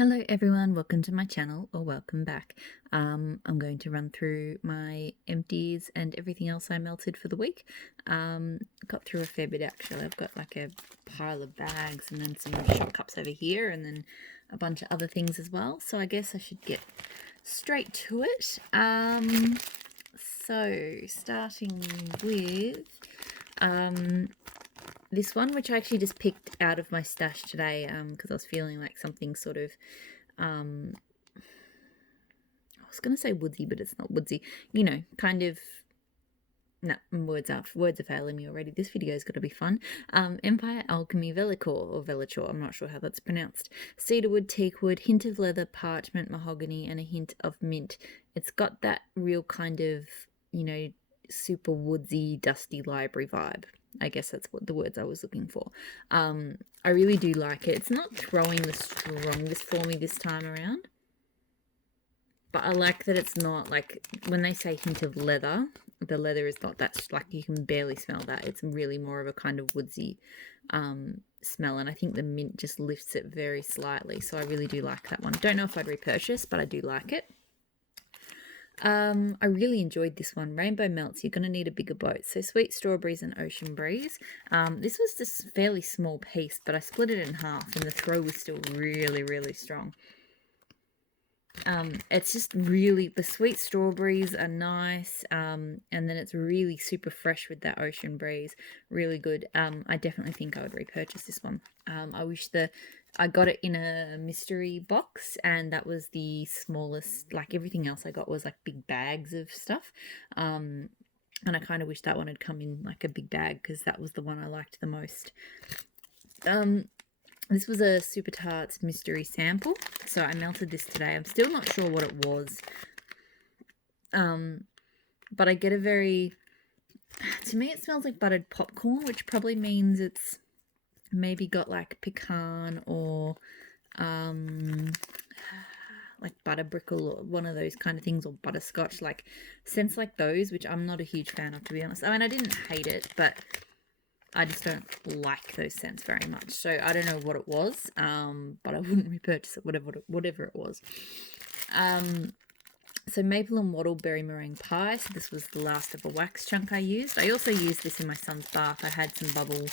Hello everyone, welcome to my channel or welcome back. I'm going to run through my empties and everything else I melted for the week. Got through a fair bit actually. I've got like a pile of bags and then some shot cups over here and then a bunch of other things as well. So I guess I should get straight to it. So starting with this one, which I actually just picked out of my stash today because I was feeling like something sort of I was going to say woodsy, but it's not woodsy, you know, kind of. No, words are failing me already. This video's got to be fun. Empire Alchemy Velicor or Velichor, I'm not sure how that's pronounced. Cedarwood, teakwood, hint of leather, parchment, mahogany, and a hint of mint. It's got that real kind of, you know, super woodsy, dusty library vibe. I guess that's what the words I was looking for. I really do like it. It's not throwing the strongest for me this time around. But I like that it's not like when they say hint of leather, the leather is not that, like, you can barely smell that. It's really more of a kind of woodsy smell, and I think the mint just lifts it very slightly. So I really do like that one. Don't know if I'd repurchase, but I do like it. I really enjoyed this one. Rainbow Melts. You're going to need a bigger boat. So Sweet Strawberries and Ocean Breeze. This was just a fairly small piece, but I split it in half, and the throw was still really, really strong. It's just really, the sweet strawberries are nice, and then it's really super fresh with that Ocean Breeze. Really good. I definitely think I would repurchase this one. I wish I got it in a mystery box, and that was the smallest. Like, everything else I got was like big bags of stuff. And I kind of wish that one had come in like a big bag, because that was the one I liked the most. This was a Super Tarts mystery sample, so I melted this today. I'm still not sure what it was, but I get a very, to me it smells like buttered popcorn, which probably means it's maybe got like pecan or like butterbrickle or one of those kind of things, or butterscotch, like scents like those, which I'm not a huge fan of, to be honest. I mean, I didn't hate it, but I just don't like those scents very much. So I don't know what it was, but I wouldn't repurchase it, whatever it was. So maple and wattle berry meringue pie. So this was the last of a wax chunk I used. I also used this in my son's bath. I had some bubble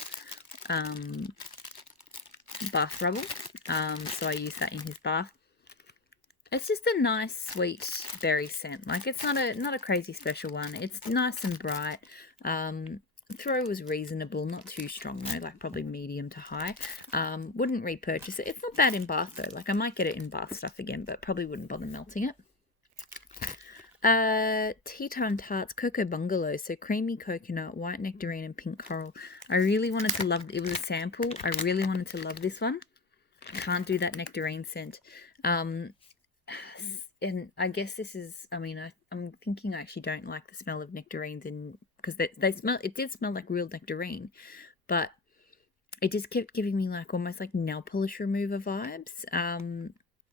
bath rubble, so I used that in his bath. It's just a nice sweet berry scent. Like, it's not a crazy special one. It's nice and bright. Throw was reasonable, not too strong though, like probably medium to high. Wouldn't repurchase it. It's not bad in bath though. Like, I might get it in bath stuff again, but probably wouldn't bother melting it. Tea Time Tarts Cocoa Bungalow. So creamy coconut, white nectarine, and pink coral. I really wanted to love, it was a sample. I really wanted to love this one. I can't do that nectarine scent. And I guess this is, I mean, I'm thinking I actually don't like the smell of nectarines, because they smell, it did smell like real nectarine, but it just kept giving me like almost like nail polish remover vibes.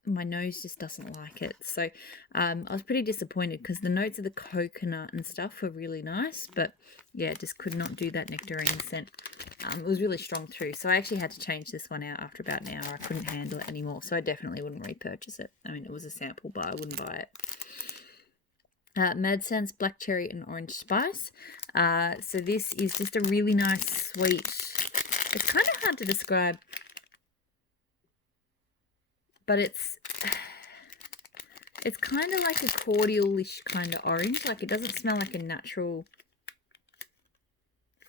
My nose just doesn't like it. So I was pretty disappointed, because the notes of the coconut and stuff were really nice, but yeah, just could not do that nectarine scent. It was really strong too, so I actually had to change this one out after about an hour. I couldn't handle it anymore, so I definitely wouldn't repurchase it. I mean, it was a sample, but I wouldn't buy it. Mad Sense Black Cherry and Orange Spice. So this is just a really nice sweet, it's kind of hard to describe, but it's kind of like a cordial-ish kind of orange. Like, it doesn't smell like a natural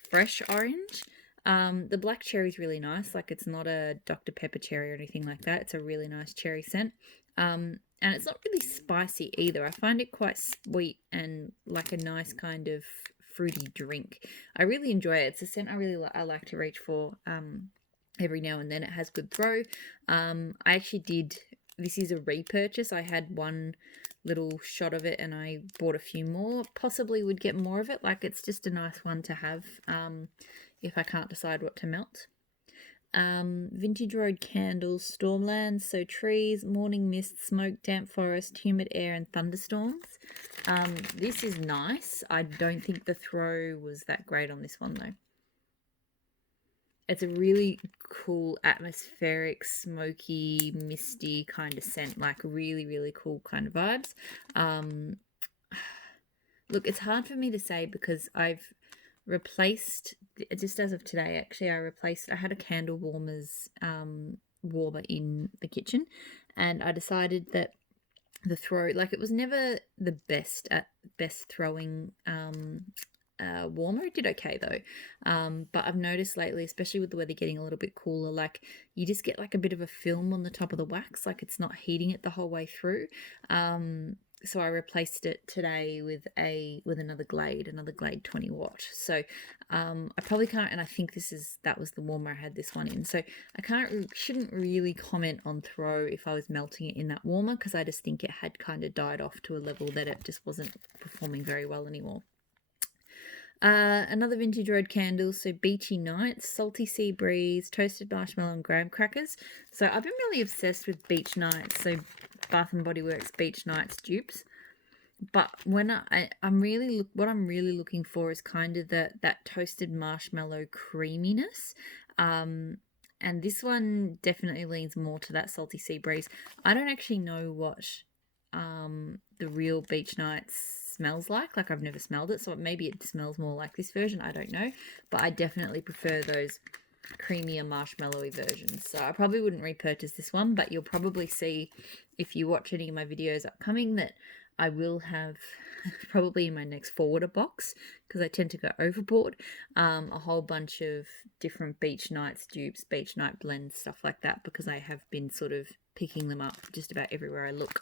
fresh orange. The black cherry is really nice. Like, it's not a Dr. Pepper cherry or anything like that. It's a really nice cherry scent. And it's not really spicy either. I find it quite sweet and like a nice kind of fruity drink. I really enjoy it. It's a scent I like to reach for every now and then. It has good throw. I actually did, this is a repurchase. I had one little shot of it and I bought a few more. Possibly would get more of it. Like, it's just a nice one to have if I can't decide what to melt. Vintage Road Candles, Stormlands, so trees, morning mist, smoke, damp forest, humid air, and thunderstorms. This is nice. I don't think the throw was that great on this one though. it's a really cool atmospheric, smoky, misty kind of scent, like really, really cool kind of vibes. Look, it's hard for me to say because I've replaced, just as of today, actually, I had a candle warmer in the kitchen, and I decided that the throw, like, it was never the best throwing warmer. It did okay though, but I've noticed lately, especially with the weather getting a little bit cooler, like you just get like a bit of a film on the top of the wax, like it's not heating it the whole way through. So I replaced it today with another Glade 20 watt. So I probably can't, and I think that was the warmer I had this one in. So shouldn't really comment on throw if I was melting it in that warmer, because I just think it had kind of died off to a level that it just wasn't performing very well anymore. Another vintage road candle, so Beachy Nights, Salty Sea Breeze, Toasted Marshmallow and Graham Crackers. So I've been really obsessed with Beach Nights, so Bath and Body Works Beach Nights dupes. But when I'm really what I'm really looking for is kind of that toasted marshmallow creaminess. And this one definitely leans more to that Salty Sea Breeze. I don't actually know what the real Beach Nights smells like I've never smelled it, so maybe it smells more like this version, I don't know, but I definitely prefer those creamier marshmallowy versions. So I probably wouldn't repurchase this one, but you'll probably see if you watch any of my videos upcoming that I will have probably in my next forwarder box, because I tend to go overboard, a whole bunch of different Beach Nights dupes, Beach Night blends, stuff like that, because I have been sort of picking them up just about everywhere I look.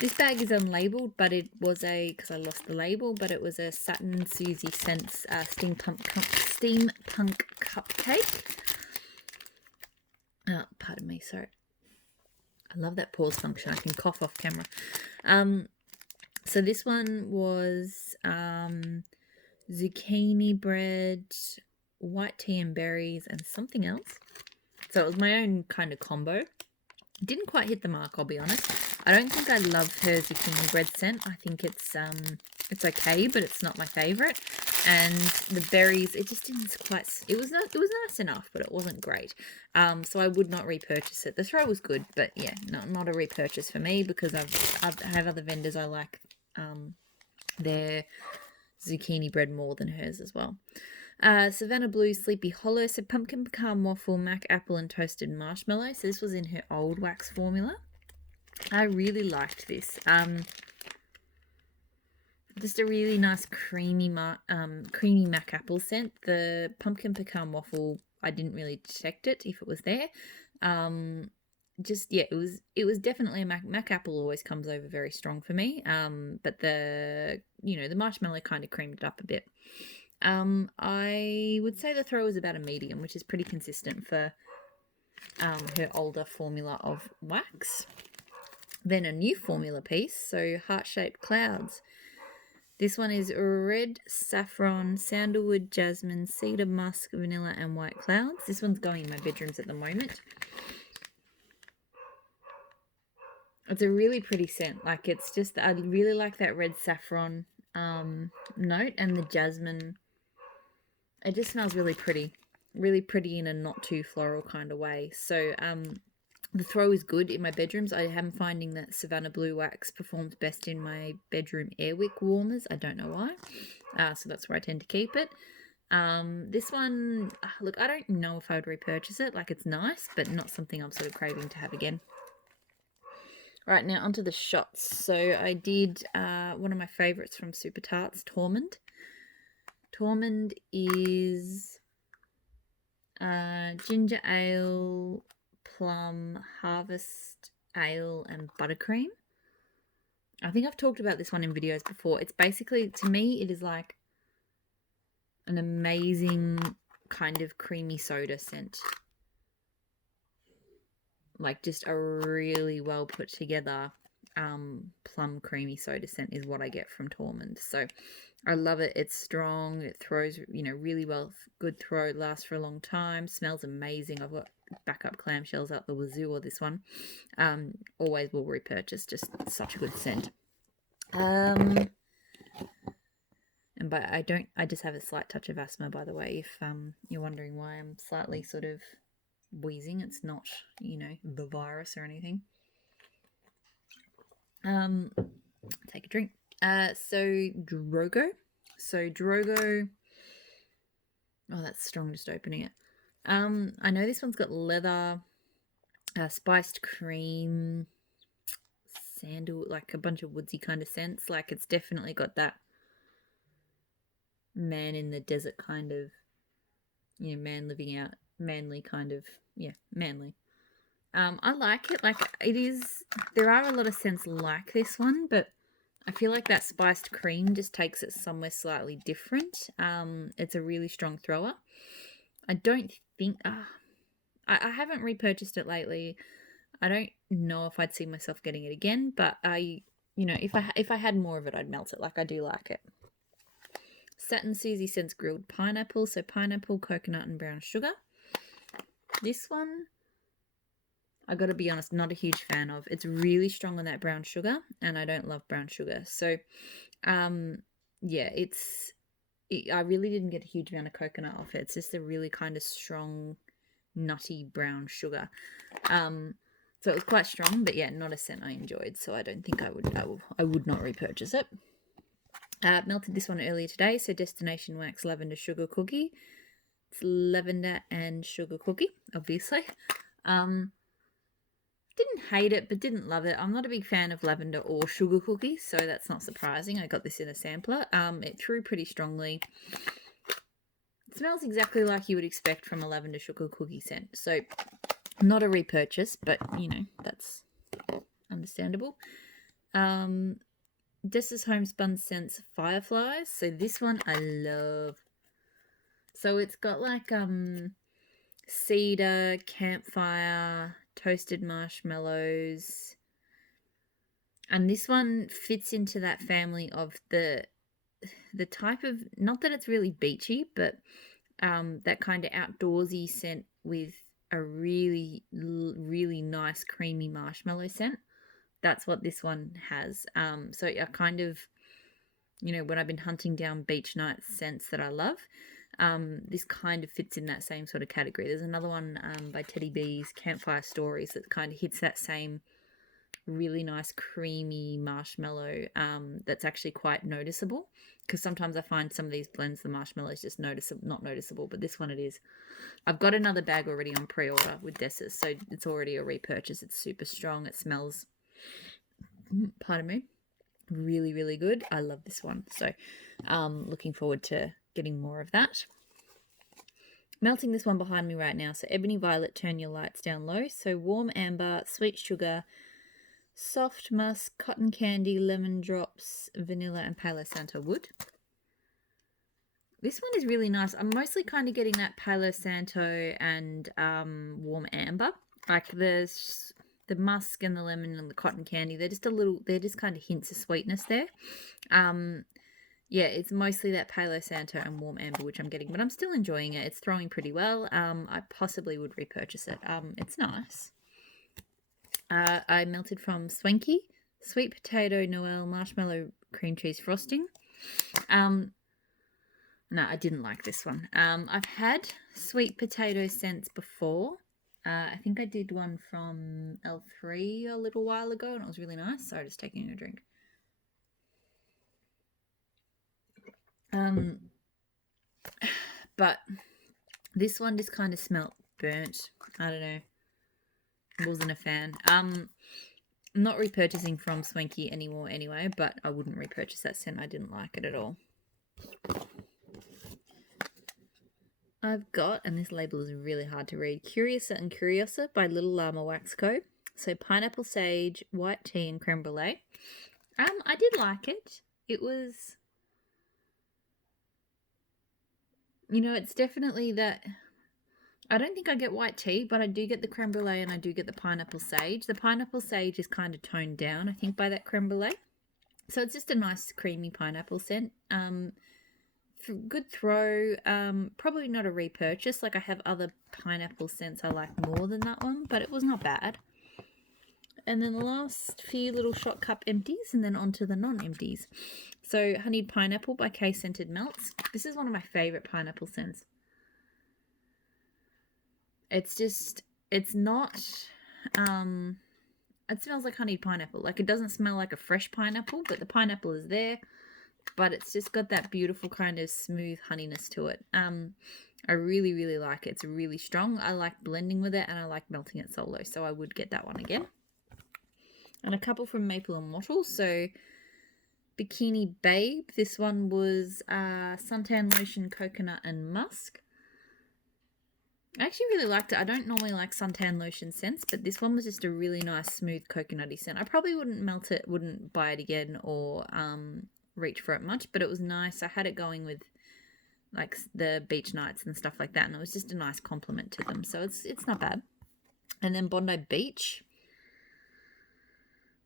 This bag is unlabeled, but it was because I lost the label, but it was a Satin Susie Scents steampunk cupcake. Oh, pardon me, sorry. I love that pause function. I can cough off camera. So this one was zucchini bread, white tea and berries, and something else. So it was my own kind of combo. Didn't quite hit the mark, I'll be honest. I don't think I love her zucchini bread scent. I think it's okay, but it's not my favorite. And the berries, it just didn't quite. It was nice enough, but it wasn't great. So I would not repurchase it. The throw was good, but yeah, not a repurchase for me, because I have other vendors I like their zucchini bread more than hers as well. Savannah Blue Sleepy Hollow, so pumpkin pecan waffle, mac apple and toasted marshmallow. So this was in her old wax formula. I really liked this. Just a really nice creamy mac apple scent. The pumpkin pecan waffle, I didn't really detect it if it was there. It was definitely a mac apple always comes over very strong for me. But the marshmallow kind of creamed it up a bit. I would say the throw is about a medium, which is pretty consistent for her older formula of wax. Then a new formula piece, so Heart-Shaped Clouds. This one is red saffron, sandalwood, jasmine, cedar musk, vanilla, and white clouds. This one's going in my bedrooms at the moment. It's a really pretty scent. Like, it's just, I really like that red saffron note, and the jasmine. It just smells really pretty in a not too floral kind of way. So the throw is good in my bedrooms. I am finding that Savannah Blue wax performs best in my bedroom airwick warmers. I don't know why. So that's where I tend to keep it. This one, look, I don't know if I would repurchase it. Like, it's nice, but not something I'm sort of craving to have again. Right, now onto the shots. So I did one of my favourites from Super Tarts, Tormund. Tormund is ginger ale, plum, harvest ale, and buttercream. I think I've talked about this one in videos before. It's basically, to me, it is like an amazing kind of creamy soda scent. Like, just a really well put together plum creamy soda scent is what I get from Tormund. So I love it. It's strong. It throws, really well. Good throw. Lasts for a long time. Smells amazing. I've got backup clamshells out the wazoo or this one. Always will repurchase. Just such a good scent. And I just have a slight touch of asthma, by the way, if you're wondering why I'm slightly sort of wheezing. It's not, the virus or anything. Take a drink. So Drogo. Oh, that's strong just opening it. I know this one's got leather, spiced cream, sandal, like a bunch of woodsy kind of scents. Like it's definitely got that man in the desert kind of, man living out, manly kind of, manly. I like it. Like it is, there are a lot of scents like this one, but I feel like that spiced cream just takes it somewhere slightly different. It's a really strong thrower. I don't think, I haven't repurchased it lately. I don't know if I'd see myself getting it again, but if I had more of it, I'd melt it. Like I do like it. Satin Susie scents grilled pineapple. So pineapple, coconut, and brown sugar. This one, I got to be honest, not a huge fan of. It's really strong on that brown sugar, and I don't love brown sugar. So, yeah, I really didn't get a huge amount of coconut off it. It's just a really kind of strong, nutty brown sugar. So it was quite strong, but yeah, not a scent I enjoyed. So I don't think I would not repurchase it. Melted this one earlier today. So Destination Wax Lavender Sugar Cookie. It's lavender and sugar cookie, obviously. Didn't hate it, but didn't love it. I'm not a big fan of lavender or sugar cookies, so that's not surprising. I got this in a sampler. It threw pretty strongly. It smells exactly like you would expect from a lavender sugar cookie scent. So not a repurchase, but that's understandable. Dessa's Homespun Scents Fireflies. So this one I love. So it's got like cedar, campfire, toasted marshmallows. And this one fits into that family of the type of, not that it's really beachy, but that kind of outdoorsy scent with a really, really nice creamy marshmallow scent. That's what this one has. So I kind of, when I've been hunting down beach night scents that I love, this kind of fits in that same sort of category. There's another one by Teddy B's, Campfire Stories, that kind of hits that same really nice creamy marshmallow that's actually quite noticeable, because sometimes I find some of these blends the marshmallow is just not noticeable, but this one it is. I've got another bag already on pre-order with Dessa's, so it's already a repurchase. It's super strong. It smells, pardon me, really, really good. I love this one, so looking forward to getting more of that. Melting this one behind me right now. So Ebony Violet, Turn Your Lights Down Low. So Warm Amber, Sweet Sugar, Soft Musk, Cotton Candy, Lemon Drops, Vanilla, and Palo Santo Wood. This one is really nice. I'm mostly kind of getting that Palo Santo and Warm Amber. Like the musk and the lemon and the cotton candy, they're just kind of hints of sweetness there. Yeah, it's mostly that Palo Santo and Warm Amber which I'm getting, but I'm still enjoying it. It's throwing pretty well. I possibly would repurchase it. It's nice. I melted from Swanky, Sweet Potato Noel Marshmallow Cream Cheese Frosting. No, I didn't like this one. I've had sweet potato scents before. I think I did one from L3 a little while ago, and it was really nice. Sorry, just taking a drink. But this one just kind of smelt burnt. I don't know. Wasn't a fan. I'm not repurchasing from Swanky anymore anyway, but I wouldn't repurchase that scent. I didn't like it at all. I've got, and this label is really hard to read, Curiosa and Curiosa by Little Llama Wax Co. So pineapple sage, white tea, and creme brulee. I did like it. It was, it's definitely that. I don't think I get white tea, but I do get the creme brulee and I do get the pineapple sage. The pineapple sage is kind of toned down, I think, by that creme brulee. So it's just a nice creamy pineapple scent. Good throw. Probably not a repurchase. Like I have other pineapple scents I like more than that one, but it was not bad. and then the last few little shot cup empties, and then onto the non-empties. So Honeyed Pineapple by K Scented Melts. This is one of my favorite pineapple scents. It's not, it smells like honeyed pineapple. Like, it doesn't smell like a fresh pineapple, but the pineapple is there. But it's just got that beautiful kind of smooth honeyness to it. I really, really like it. It's really strong. I like blending with it, and I like melting it solo. So I would get that one again. And a couple from Maple and Wattle. So Bikini Babe. This one was suntan lotion, coconut, and musk. I actually really liked it. I don't normally like suntan lotion scents, but this one was just a really nice, smooth, coconutty scent. I probably wouldn't melt it, wouldn't buy it again, or reach for it much, but it was nice. I had it going with like the beach nights and stuff like that, and it was just a nice compliment to them. So it's not bad. And then Bondi Beach.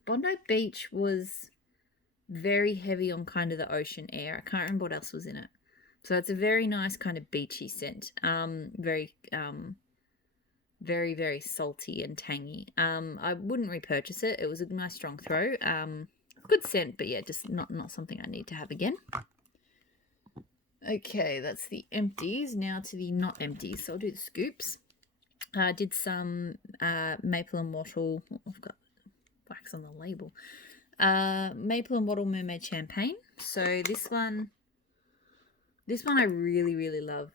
Bondi Beach was very heavy on kind of the ocean air. I can't remember what else was in it. So it's a very nice kind of beachy scent. Very, very salty and tangy. I wouldn't repurchase it. It was a nice strong throw. Good scent, but yeah, just not something I need to have again. Okay, that's the empties. Now to the not empties. So I'll do the scoops. I did some Maple and Wattle. I've got wax on the label. Maple and Wattle Mermaid Champagne. So this one I really, really love.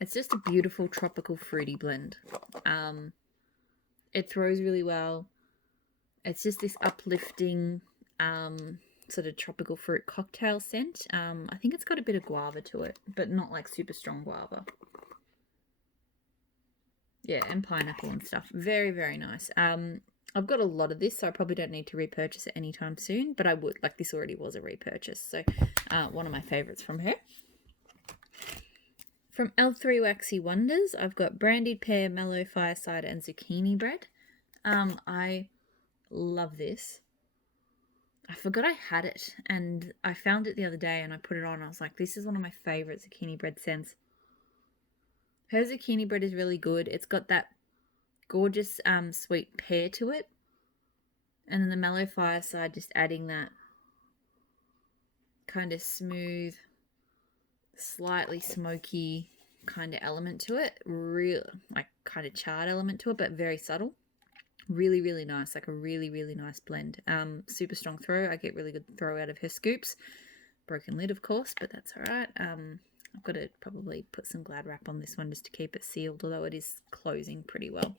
It's just a beautiful tropical fruity blend. It throws really well. It's just this uplifting sort of tropical fruit cocktail scent. I think it's got a bit of guava to it, but not like super strong guava. Yeah, and pineapple and stuff. Very, very nice. I've got a lot of this, so I probably don't need to repurchase it anytime soon, but I would. Like, this already was a repurchase, so one of my favorites from her. From L3 Waxy Wonders, I've got Brandied Pear, Mellow Fireside, and Zucchini Bread. I love this. I forgot I had it, and I found it the other day, and I put it on. I was like, this is one of my favorite zucchini bread scents. Her zucchini bread is really good. It's got that gorgeous sweet pear to it, and then the Mellow Fireside just adding that kind of smooth, slightly smoky kind of element to it. Real, like, kind of charred element to it, but very subtle. Really, really nice. Like a really, really nice blend. Super strong throw. I get really good throw out of her scoops. Broken lid, of course, but that's all right. I've got to probably put some Glad wrap on this one just to keep it sealed, although it is closing pretty well.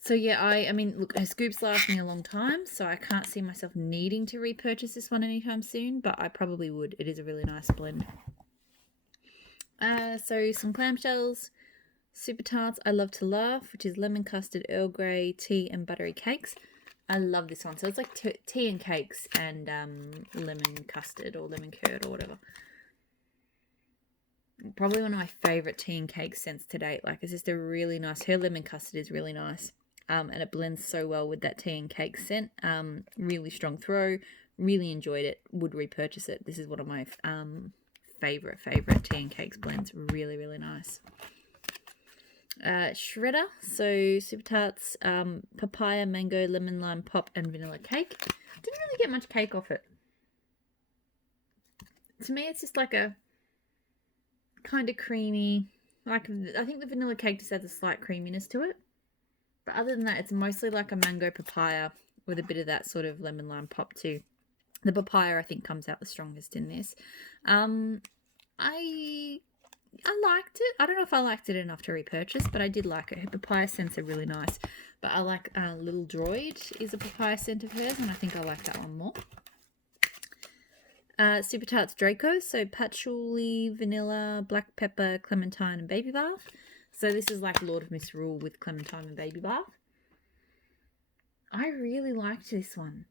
So yeah, I mean, look, her scoops last me a long time, so I can't see myself needing to repurchase this one anytime soon, but I probably would. It is a really nice blend. So some clamshells, Super Tarts, I Love to Laugh, which is lemon custard, Earl Grey, tea, and buttery cakes. I love this one. So it's like tea and cakes and lemon custard or lemon curd or whatever. Probably one of my favorite tea and cake scents to date. Like, it's just a really nice, her lemon custard is really nice. And it blends so well with that tea and cake scent. Really strong throw. Really enjoyed it. Would repurchase it. This is one of my favorite tea and cakes blends. Really, really nice. Shredder. So Super Tarts, papaya, mango, lemon, lime, pop, and vanilla cake. Didn't really get much cake off it. To me, it's just like a kind of creamy, like, I think the vanilla cake just adds a slight creaminess to it, but other than that, it's mostly like a mango papaya with a bit of that sort of lemon lime pop too. The papaya, I think, comes out the strongest in this. I liked it. I don't know if I liked it enough to repurchase, but I did like it. Her papaya scents are really nice, but I like Little Droid is a papaya scent of hers, and I think I like that one more. Super Tarts Draco, so patchouli, vanilla, black pepper, clementine, and baby bath. So this is like Lord of Misrule with clementine and baby bath. I really liked this one.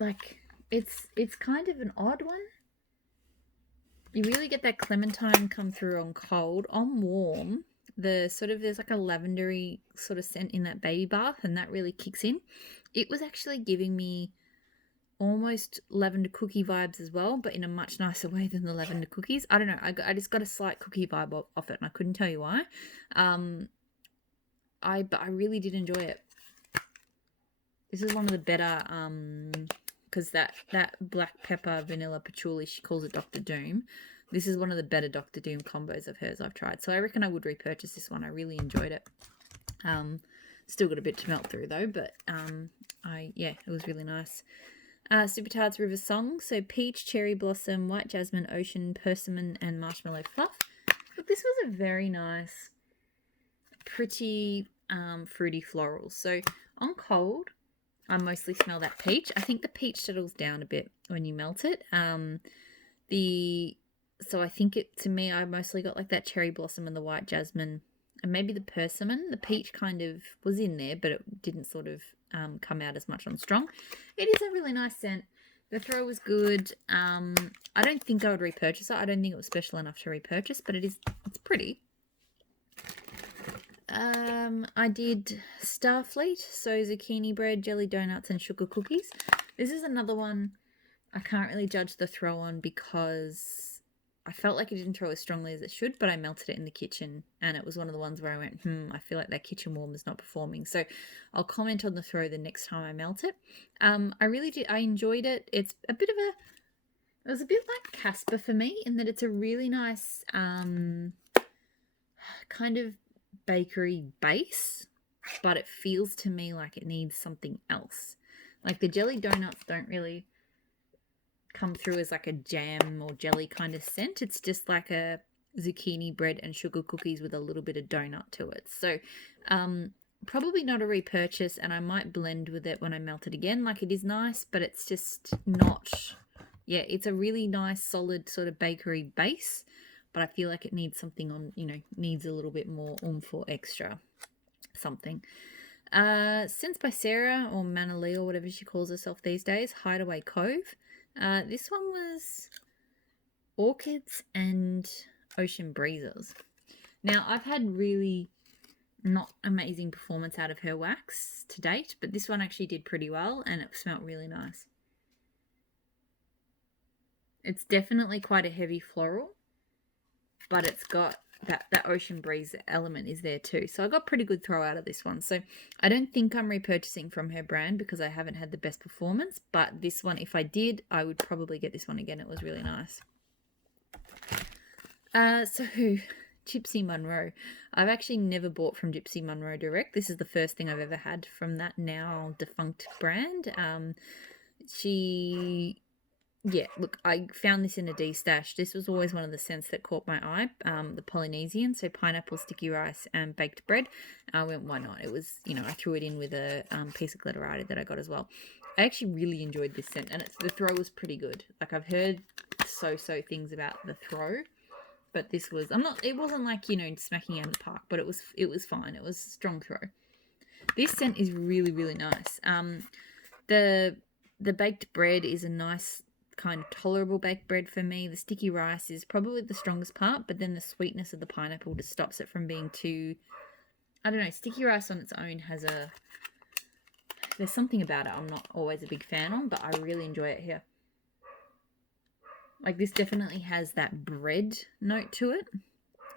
Like, it's kind of an odd one. You really get that clementine come through on cold. On warm, there's like a lavendery sort of scent in that baby bath, and that really kicks in. It was actually giving me almost lavender cookie vibes as well, but in a much nicer way than the lavender cookies. I don't know. I just got a slight cookie vibe off it, and I couldn't tell you why. but I really did enjoy it. This is one of the better, because that black pepper vanilla patchouli, she calls it Dr. Doom. This is one of the better Dr. Doom combos of hers I've tried. So I reckon I would repurchase this one. I really enjoyed it. Still got a bit to melt through though, but it was really nice. Super Tarts River Song. So peach, cherry blossom, white jasmine, ocean, persimmon, and marshmallow fluff. But this was a very nice, pretty fruity floral. So on cold, I mostly smell that peach. I think the peach settles down a bit when you melt it. So I think to me, I mostly got like that cherry blossom and the white jasmine and maybe the persimmon. The peach kind of was in there, but it didn't sort of come out as much on strong. It is a really nice scent. The throw was good. I don't think I would repurchase it. I don't think it was special enough to repurchase, but it's pretty. I did Starfleet, so zucchini bread, jelly donuts, and sugar cookies. This is another one I can't really judge the throw on because I felt like it didn't throw as strongly as it should, but I melted it in the kitchen, and it was one of the ones where I went, I feel like that kitchen warmer's not performing. So I'll comment on the throw the next time I melt it. I really did. I enjoyed it. It's a bit of it was a bit like Casper for me in that it's a really nice kind of bakery base, but it feels to me like it needs something else. Like the jelly donuts don't really come through as like a jam or jelly kind of scent. It's just like a zucchini bread and sugar cookies with a little bit of donut to it. So probably not a repurchase, and I might blend with it when I melt it again. Like it is nice, but it's just not, it's a really nice solid sort of bakery base, but I feel like it needs something on, needs a little bit more oomph or extra something. Scents by Sarah, or Manali, or whatever she calls herself these days, Hideaway Cove. This one was orchids and ocean breezes. Now, I've had really not amazing performance out of her wax to date, but this one actually did pretty well, and it smelled really nice. It's definitely quite a heavy floral, but it's got that ocean breeze element is there too. So I got pretty good throw out of this one. So I don't think I'm repurchasing from her brand because I haven't had the best performance, but this one, if I did, I would probably get this one again. It was really nice. So Gypsy Monroe. I've actually never bought from Gypsy Monroe direct. This is the first thing I've ever had from that now defunct brand. Look, I found this in a D-stash. This was always one of the scents that caught my eye, the Polynesian, so pineapple, sticky rice, and baked bread. I went, why not? It was, I threw it in with a piece of glitterati that I got as well. I actually really enjoyed this scent, and the throw was pretty good. Like, I've heard so things about the throw, but this was, it wasn't like, smacking out of the park, but it was fine. It was a strong throw. This scent is really, really nice. The baked bread is a nice, kind of tolerable baked bread for me. The sticky rice is probably the strongest part, but then the sweetness of the pineapple just stops it from being too, I don't know, sticky rice on its own there's something about it I'm not always a big fan on, but I really enjoy it here. Like this definitely has that bread note to it,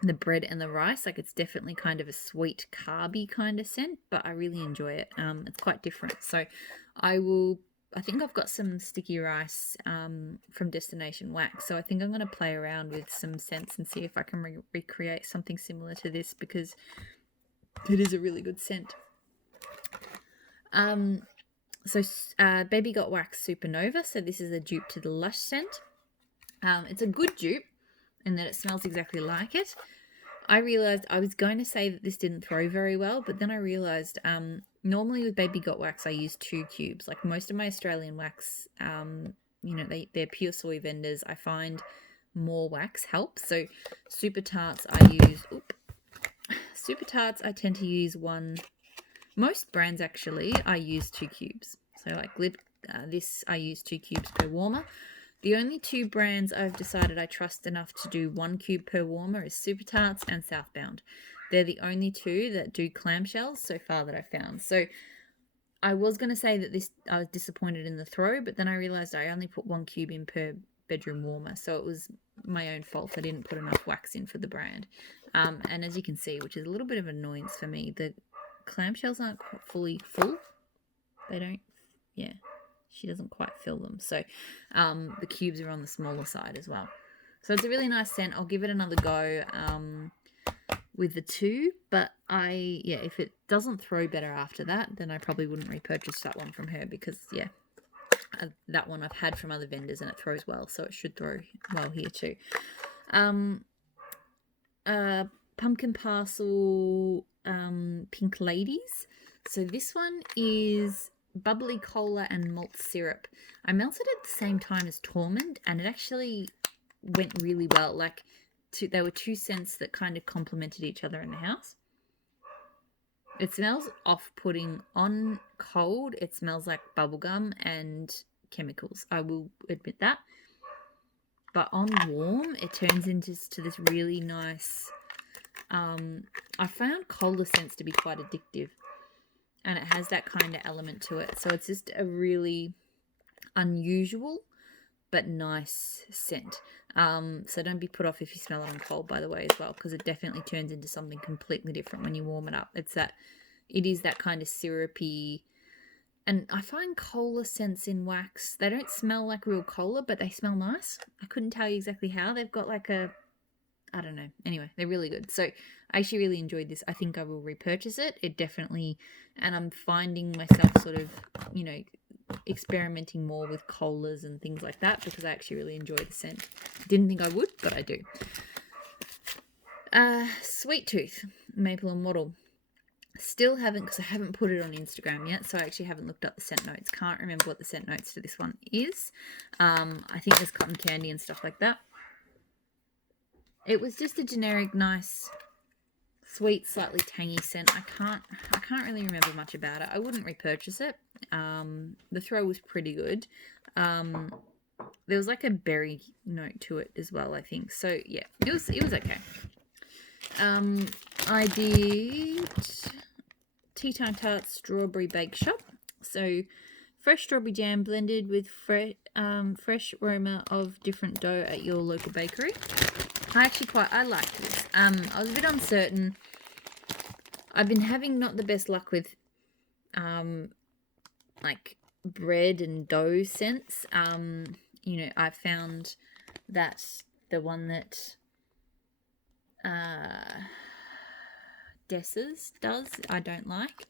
the bread and the rice. Like it's definitely kind of a sweet carby kind of scent, but I really enjoy it. It's quite different. So I think I've got some sticky rice from Destination Wax, so I think I'm going to play around with some scents and see if I can recreate something similar to this because it is a really good scent. Baby Got Wax Supernova, so this is a dupe to the Lush scent. It's a good dupe in that it smells exactly like it. I realised I was going to say that this didn't throw very well, but then I realised normally with Baby Got Wax I use 2 cubes. Like most of my Australian wax, they're pure soy vendors. I find more wax helps. So Super Tarts I tend to use 1. Most brands actually I use 2 cubes. So like this I use 2 cubes per warmer. The only 2 brands I've decided I trust enough to do 1 cube per warmer is Super Tarts and Southbound. They're the only 2 that do clamshells so far that I've found. So I was going to say that I was disappointed in the throw, but then I realised I only put 1 cube in per bedroom warmer. So it was my own fault. I didn't put enough wax in for the brand. And as you can see, which is a little bit of annoyance for me, clamshells aren't fully full. They don't, yeah, she doesn't quite fill them. So the cubes are on the smaller side as well. So it's a really nice scent. I'll give it another go with the 2, but if it doesn't throw better after that, then I probably wouldn't repurchase that one from her, because that one I've had from other vendors and it throws well, so it should throw well here too. Pumpkin Parcel Pink Ladies. So this one is bubbly cola and malt syrup. I melted it at the same time as Torment, and it actually went really well. Like, there were 2 scents that kind of complemented each other in the house. It smells off-putting on cold. It smells like bubblegum and chemicals. I will admit that. But on warm, it turns into this really nice... I found cola scents to be quite addictive. And it has that kind of element to it. So it's just a really unusual but nice scent. So don't be put off if you smell it on cold, by the way, as well, because it definitely turns into something completely different when you warm it up. It is that kind of syrupy, and I find cola scents in wax, they don't smell like real cola, but they smell nice. I couldn't tell you exactly how. They've got like I don't know. Anyway, they're really good. So I actually really enjoyed this. I think I will repurchase it. It definitely, and I'm finding myself sort of, experimenting more with colas and things like that, because I actually really enjoy the scent. Didn't think I would, but I do. Sweet Tooth, Maple and Wattle. Still haven't, because I haven't put it on Instagram yet, so I actually haven't looked up the scent notes. Can't remember what the scent notes to this one is. I think there's cotton candy and stuff like that. It was just a generic, nice, sweet, slightly tangy scent. I can't really remember much about it. I wouldn't repurchase it. The throw was pretty good. There was like a berry note to it as well, I think. So yeah, it was okay. I did Tea Time Tarts Strawberry Bake Shop. So fresh strawberry jam blended with fresh aroma of different dough at your local bakery. I liked this. I was a bit uncertain. I've been having not the best luck with like bread and dough scents. I found that the one that Dessa's does, I don't like.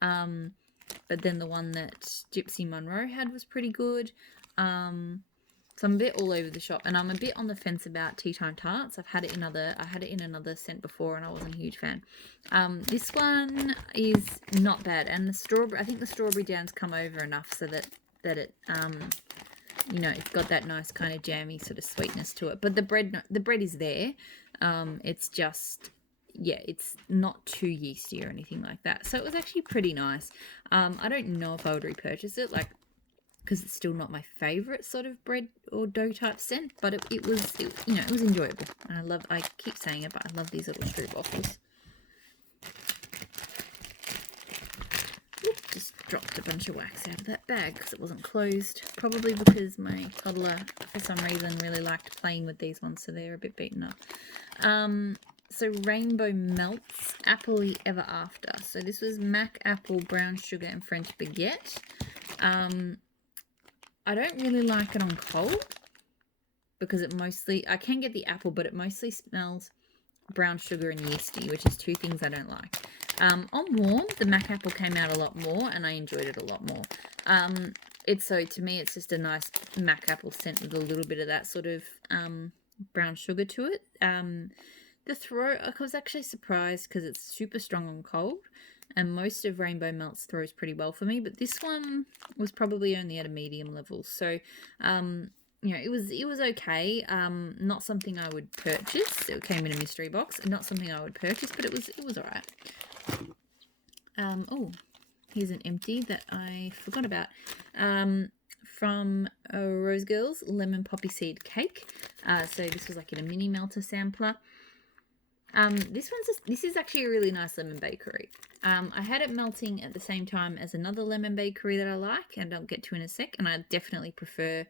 But then the one that Gypsy Monroe had was pretty good. So I'm a bit all over the shop, and I'm a bit on the fence about Tea Time Tarts. I had it in another scent before, and I wasn't a huge fan. This one is not bad, and I think the strawberry jams come over enough so that it it's got that nice kind of jammy sort of sweetness to it. But the bread is there. It's just, it's not too yeasty or anything like that. So it was actually pretty nice. I don't know if I would repurchase it, because it's still not my favourite sort of bread or dough type scent, but it was enjoyable. And I keep saying it, but I love these little stroop waffles. Just dropped a bunch of wax out of that bag because it wasn't closed. Probably because my toddler, for some reason, really liked playing with these ones, so they're a bit beaten up. So Rainbow Melts Appley Ever After. So this was mac, apple, brown sugar, and French baguette. I don't really like it on cold because I can get the apple, but it mostly smells brown sugar and yeasty, which is 2 things I don't like. On warm, the mac apple came out a lot more, and I enjoyed it a lot more. To me, it's just a nice mac apple scent with a little bit of that sort of brown sugar to it. The throw, I was actually surprised because it's super strong on cold, and most of Rainbow Melts throws pretty well for me, but this one was probably only at a medium level. So, it was okay. Not something I would purchase. It came in a mystery box. Not something I would purchase, but it was all right. Here's an empty that I forgot about. From Rose Girls Lemon Poppy Seed Cake. So this was like in a mini melter sampler. This is actually a really nice lemon bakery. I had it melting at the same time as another lemon bakery that I like, and I'll get to in a sec, and I definitely prefer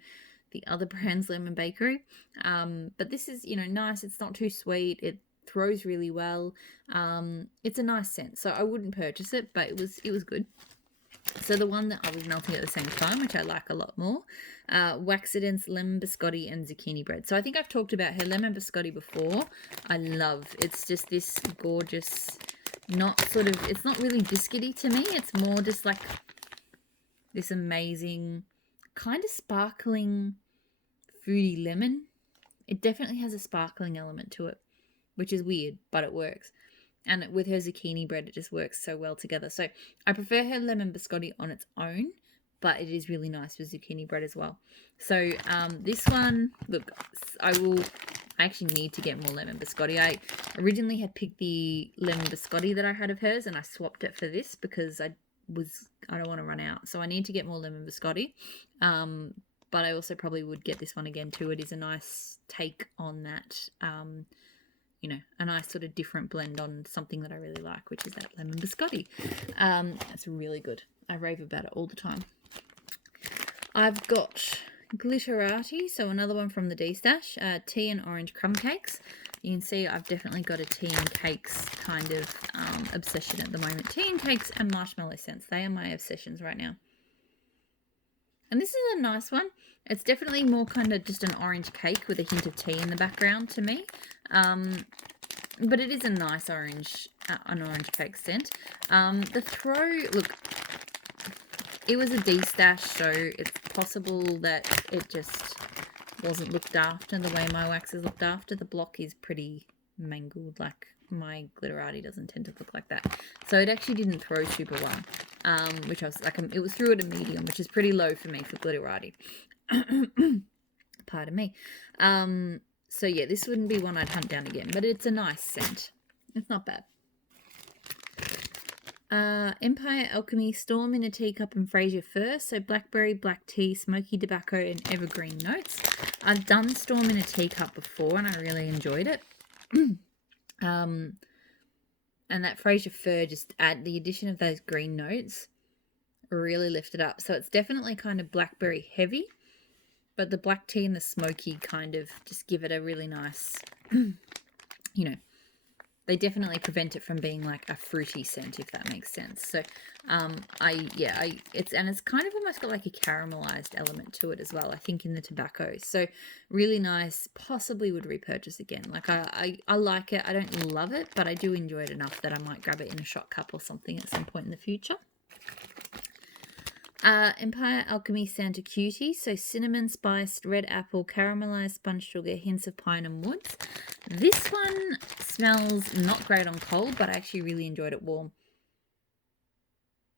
the other brand's lemon bakery. But this is, nice. It's not too sweet. throws really well. It's a nice scent, so I wouldn't purchase it, but it was good. So the one that I was melting at the same time, which I like a lot more, Waxident's Lemon Biscotti and Zucchini Bread. So I think I've talked about her Lemon Biscotti before. I love. It's just this gorgeous, not sort of, it's not really biscuity to me. It's more just like this amazing, kind of sparkling, fruity lemon. It definitely has a sparkling element to it, which is weird, but it works. And with her zucchini bread, it just works so well together. So I prefer her lemon biscotti on its own, but it is really nice with zucchini bread as well. So this one, look, I actually need to get more lemon biscotti. I originally had picked the lemon biscotti that I had of hers, and I swapped it for this because I don't want to run out. So I need to get more lemon biscotti. But I also probably would get this one again too. It is a nice take on that, you know, a nice sort of different blend on something that I really like, which is that lemon biscotti. It's really good. I rave about it all the time. I've got Glitterati, so another one from the D-Stash, tea and orange crumb cakes. You can see I've definitely got a tea and cakes kind of obsession at the moment. Tea and cakes and marshmallow scents. They are my obsessions right now. And this is a nice one. It's definitely more kind of just an orange cake with a hint of tea in the background to me. But it is a nice orange, an orange cake scent. The throw, look, it was a D-Stash, so it's possible that it just wasn't looked after the way my wax is looked after. The block is pretty mangled, like my Glitterati doesn't tend to look like that. So it actually didn't throw super well, which I was like, it was through at a medium, which is pretty low for me for Glitterati. Pardon me. So yeah, this wouldn't be one I'd hunt down again, but it's a nice scent. It's not bad. Empire Alchemy Storm in a Teacup and Fraser Fir. So blackberry, black tea, smoky tobacco, and evergreen notes. I've done Storm in a Teacup before and I really enjoyed it. And that Fraser Fir just the addition of those green notes really lifted up. So it's definitely kind of blackberry heavy, but the black tea and the smoky kind of just give it a really nice, you know, they definitely prevent it from being like a fruity scent, if that makes sense. So it's kind of almost got like a caramelized element to it as well, I think, in the tobacco. So really nice. Possibly would repurchase again. Like I like it. I don't love it, but I do enjoy it enough that I might grab it in a shot cup or something at some point in the future. Empire Alchemy Santa Cutie, so cinnamon spiced, red apple, caramelized sponge sugar, hints of pine and woods. This one smells not great on cold, but I actually really enjoyed it warm.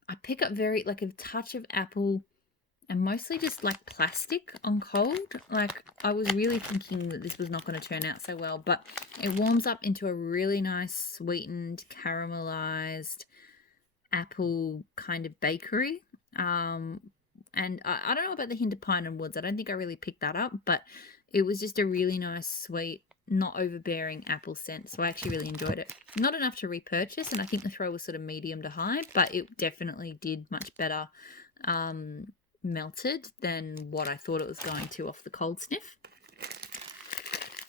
I pick up like a touch of apple and mostly just like plastic on cold. Like I was really thinking that this was not going to turn out so well, but it warms up into a really nice sweetened, caramelized apple kind of bakery. And I don't know about the hint of pine and woods. I don't think I really picked that up, but it was just a really nice, sweet, not overbearing apple scent. So I actually really enjoyed it. Not enough to repurchase, and I think the throw was sort of medium to high, but it definitely did much better melted than what I thought it was going to off the cold sniff.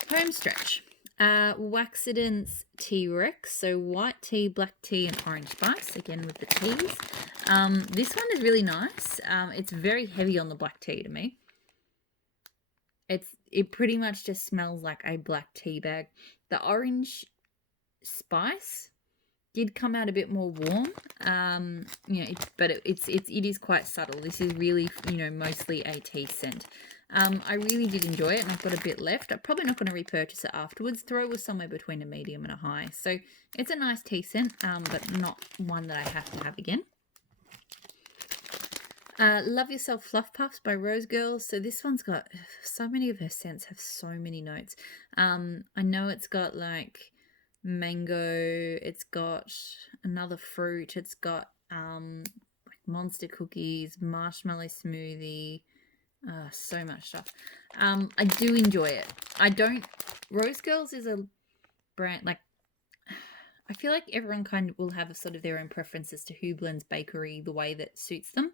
Home stretch. Waxident's Tea Rex, so white tea, black tea, and orange spice, again with the teas. This one is really nice. It's very heavy on the black tea to me. It pretty much just smells like a black tea bag. The orange spice did come out a bit more warm, but it is quite subtle. This is really, mostly a tea scent. I really did enjoy it, and I've got a bit left. I'm probably not going to repurchase it afterwards. Throw was somewhere between a medium and a high, so it's a nice tea scent, but not one that I have to have again. Love Yourself Fluff Puffs by Rose Girls. So this one's got so many of her scents have so many notes. I know it's got like mango, it's got another fruit, it's got like monster cookies, marshmallow smoothie, so much stuff. I do enjoy it. Rose Girls is a brand, like, I feel like everyone kind of will have a sort of their own preferences to who blends bakery the way that suits them.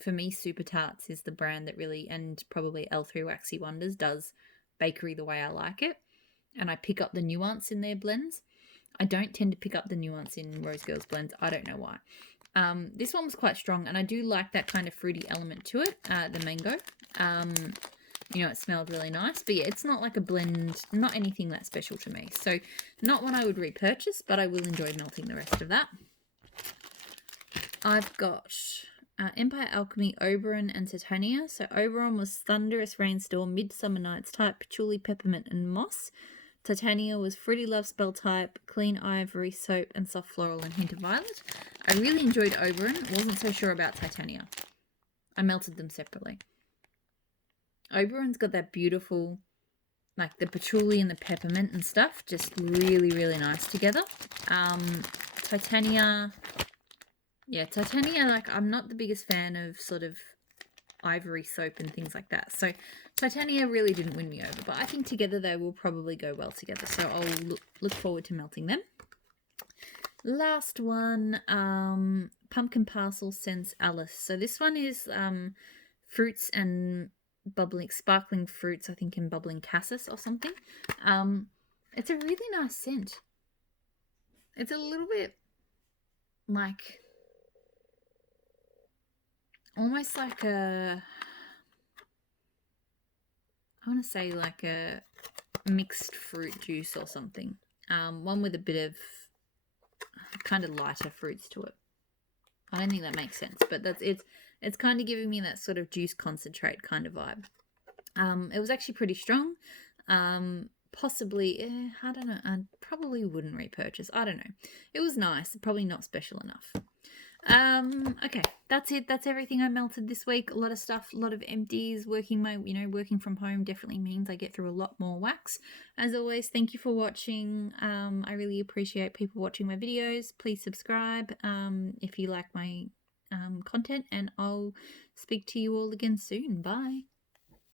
For me, Super Tarts is the brand that really, and probably L3 Waxy Wonders does bakery the way I like it. and I pick up the nuance in their blends. I don't tend to pick up the nuance in Rose Girls blends. I don't know why. This one was quite strong, and I do like that kind of fruity element to it, the mango. You know, it smelled really nice, but yeah, it's not like a blend, not anything that special to me. So not one I would repurchase, but I will enjoy melting the rest of that. I've got Empire Alchemy Oberon and Titania. So Oberon was Thunderous Rainstorm, Midsummer Night's Type, Patchouli, Peppermint, and Moss. Titania was Fruity Love Spell Type, Clean Ivory, Soap, and Soft Floral and Hint of Violet. I really enjoyed Oberon. Wasn't so sure about Titania. I melted them separately. Oberon's got that beautiful, like the patchouli and the peppermint and stuff, just really, really nice together. Titania, like I'm not the biggest fan of sort of ivory soap and things like that. So Titania really didn't win me over, but I think together they will probably go well together. So I'll look forward to melting them. Last one, Pumpkin Parcel Sense Alice. So this one is fruits and sparkling fruits, I think in bubbling cassis or something. It's a really nice scent. It's a little bit like, almost like I want to say like a mixed fruit juice or something. One with a bit of kind of lighter fruits to it. I don't think that makes sense, but it's kind of giving me that sort of juice concentrate kind of vibe. It was actually pretty strong. Possibly, I don't know. I probably wouldn't repurchase. I don't know. It was nice. Probably not special enough. Okay, that's it. That's everything I melted this week. A lot of stuff, a lot of empties. Working from home definitely means I get through a lot more wax. As always, thank you for watching. I really appreciate people watching my videos. Please subscribe if you like my content, and I'll speak to you all again soon. Bye.